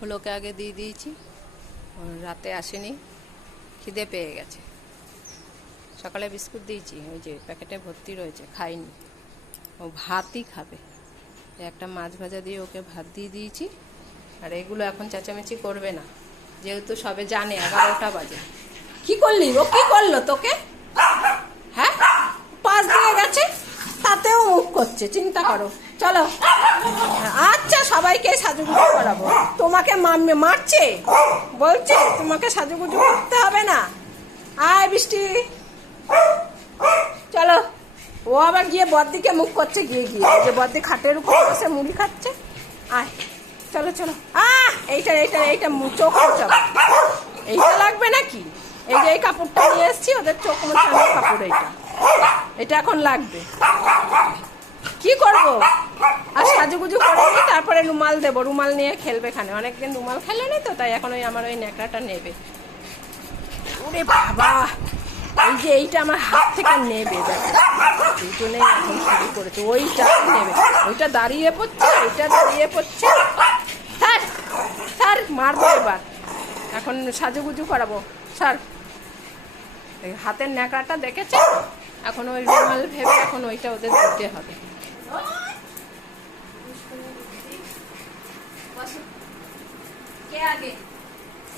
হলোকে আগে দিয়ে দিয়েছি। রাতে আসেনি, খিদে পেয়ে গেছে। সকালে বিস্কুট দিয়েছি, ওই যে প্যাকেটে ভর্তি রয়েছে, খাইনি। ও ভাতই খাবে। একটা মাছ ভাজা দিয়ে ওকে ভাত দিয়ে দিয়েছি। আর এগুলো এখন চেঁচামেচি করবে না। যেহেতু সবে জানে এগারোটা বাজে। কি করলি? ও কি করল তোকে হ্যাঁ পাশ দিয়ে গেছে তাতেও মুখ করছে, চিন্তা করো। চলো। আচ্ছা সবাইকে সাজুগুজু করাবো। তোমাকে মারছে? বলছে, তোমাকে সাজুগুজু করতে হবে না। আয়, বৃষ্টি। চলো। ও আবার গিয়ে বদ্দিকে মুখ করছে, গিয়ে গিয়ে। যে বদ্দি খাটের উপর বসে মুড়ি খাচ্ছে। আয়। চলো চলো। আহ! এইটা এইটা এইটা চোখ মোছাবো। এইটা লাগবে নাকি? এই যে এই কাপড়টা নিয়ে এসেছি, ওদের চোখ মোছানোর কাপড় এইটা। এটা এখন লাগবে। কি করব? আর সাজুগুজু করেনি, তারপরে রুমাল দেবো। রুমাল নিয়ে খেলবে এখানে। অনেকদিন রুমাল খেলেনি তো, তাই এখন ওই আমার ওই ন্যাকড়াটা নেবে। ওরে বাবা! এই যে এইটা আমার হাত থেকে নেবে দুজনে এখন শুরু করেছে ওইটা নেবে। ওইটা দাঁড়িয়ে পড়ছে, ওইটা দাঁড়িয়ে পড়ছে। স্যার স্যার, মারবো এবার। এখন সাজুগুজু করাবো। স্যার হাতের ন্যাকড়াটা দেখেছে এখন ওই রুমাল ভেবে এখন ওইটা ওদের দিতে হবে। কে আগে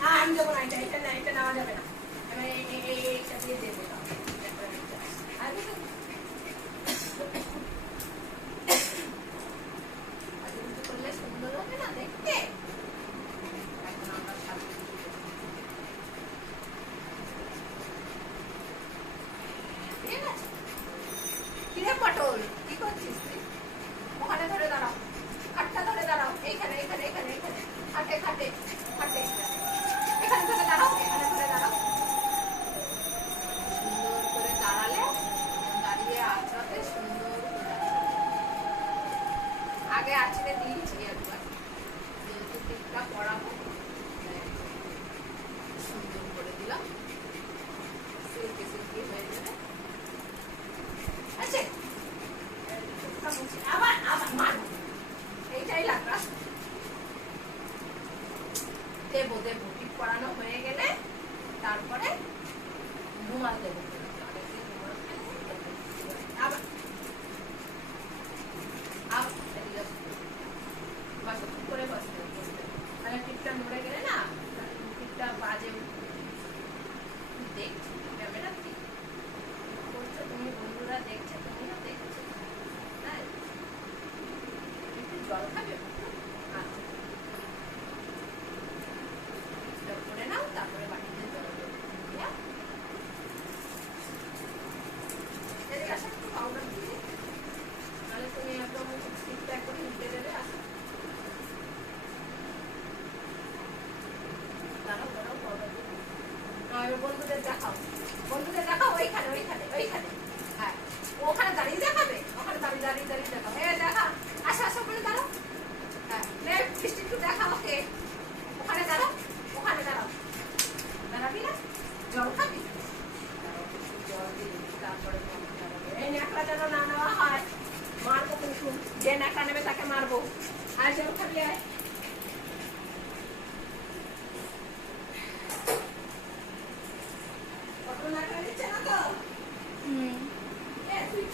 হ্যাঁ আমি দেবো না এটা এটা নেওয়া যাবে না এবার এই দিয়ে দেবো আগে তো সাজুগুজু করলে সুন্দর হবে না দেখতে এখন আমরা সাজুগুজু করব। ঠিক আছে কিরে পটল কি করছিস তুই ওখানে ধরে দাঁড়াও খাটটা ধরে দাঁড়াও এইখানে এইখানে এইখানে এইখানে খাটে খাটে খাটে এখানে ধরে দাঁড়াও এখানে ধরে দাঁড়াও সুন্দর করে দাঁড়ালে দাঁড়িয়ে আঁচড়াতে সুন্দর করে আঁচড়াবে। আগে আছড়ে দিয়েছি একবার যেহেতু টিপটা পড়াবো তাই সুন্দর করে দিলাম সিল্কি সিল্কি হয়ে যাবে আছে আবার আবার মারো এইটাই লাগা দেবো দেবো টিপ করানো হয়ে গেলে তারপরে রুমাল দেবো অনেকদিন রুমাল খাইনি তো। আবার আবার এদিকে আসো। বসো, চুপ করে বসতে হবে, বসতে হবে। মানে টিপটা নড়ে গেলে না টিপটা বাজে উঠবে। দেখছি ক্যামেরা কি করছ তুমি বন্ধুরা দেখছে তুমিও দেখছ হ্যাঁ একটু জল খাবে আচ্ছা এটা করে নাও তারপরে বাটিতে জল দেবো হ্যাঁ এদিকে আসো একটু পাউডার দিয়ে নাহলে তুমি একদম স্টিকটা একদম নিতে দেবে আসো দাঁড়াও দাঁড়াও পাউডার দিয়ে আর বন্ধুদের ওখানে দাঁড়াও। হ্যাঁ এই ন্যাকড়া যেন না নেওয়া হয়। মারবো কিন্তু। যে ন্যাকড়া নেবে তাকে মারবো। আর জল খাবি, আয় কত ন্যাকড়া নিচ্ছে না তো এ, তুই ছোট ভিডিও করলি না? আমার কাছে লম্বা ভিডিও করা ছিল। ঠিক আছে, দিদি। না, জল খাও। চলো। আয়, এবার তোকে সাজিয়ে দিই। এখানে ধরে দাঁড়াও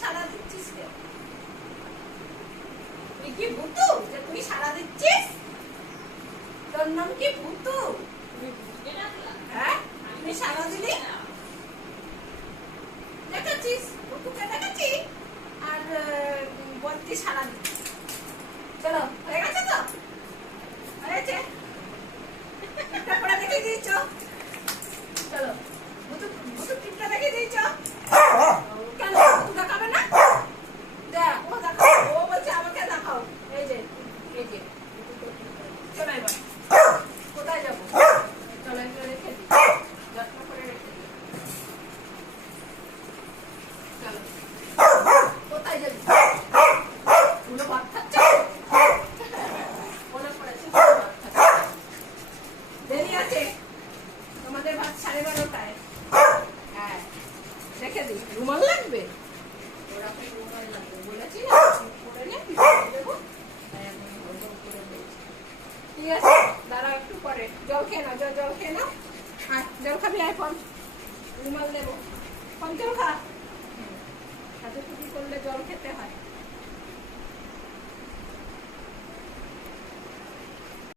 সারা দিচ্ছিস তুই কি ভুতু যে তুই সারা দিচ্ছিস? তোর নাম কি ভুতু হ্যাঁ? তুই সারা দিলি? দেখাচ্ছি আর বদ্দি সারা দিচ্ছিস। চলো হয়ে গেছে তো হয়েছে টিপটা পরে দেখে দিয়েছ চলো ভুতু ভুতু টিপটা দেখে দিয়েছ কেন ভুতু দেখাবে না দেখ ও দেখাও ও বলছে আমাকে দেখাও এই যে এই যে চলো এবার কোথায় যাব চলো এগুলো রেখে দিই যত্ন করে রেখে দিই চলো কোথায় যাবি উনো ভাত খাচ্ছে মনে পড়েছে উনো ভাত খাচ্ছে। দেরি আছে তোমাদের ভাত সাড়ে বারোটায় হ্যাঁ রেখে দিই রুমাল লাগবে ওরা তো রুমাল লাগবে বলেছি না করে নে পিছিয়ে দেবো তাই আমি ওরকম করে বলছি। ঠিক আছে দাঁড়াও একটু পরে জল খেয়ে নাও জল জল খেয়ে নাও আয় জল খাবি আয় ফল রুমাল দেবো ফল জল খা ছুটি করলে জল খেতে হয়।